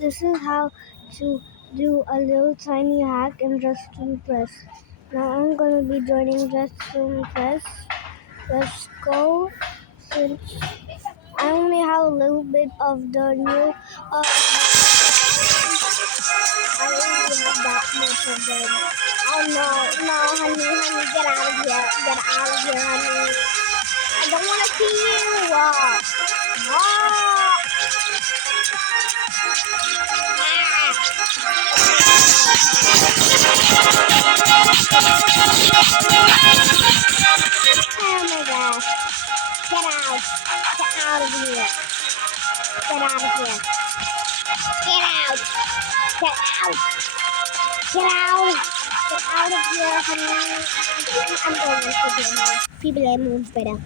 This is how to do a little tiny hack in Just Press. Now I'm going to be joining Just Press. Let's go. Since I only have a little bit of the new, I only have that much of them. Oh no, no, honey, get out of here. Get out of here, honey. I don't want to see you. Oh my gosh. Get out. Get out of here. Get out of here. Get out. Get out. Get out. Get out of here, honey. I'm going to the mall. People are better.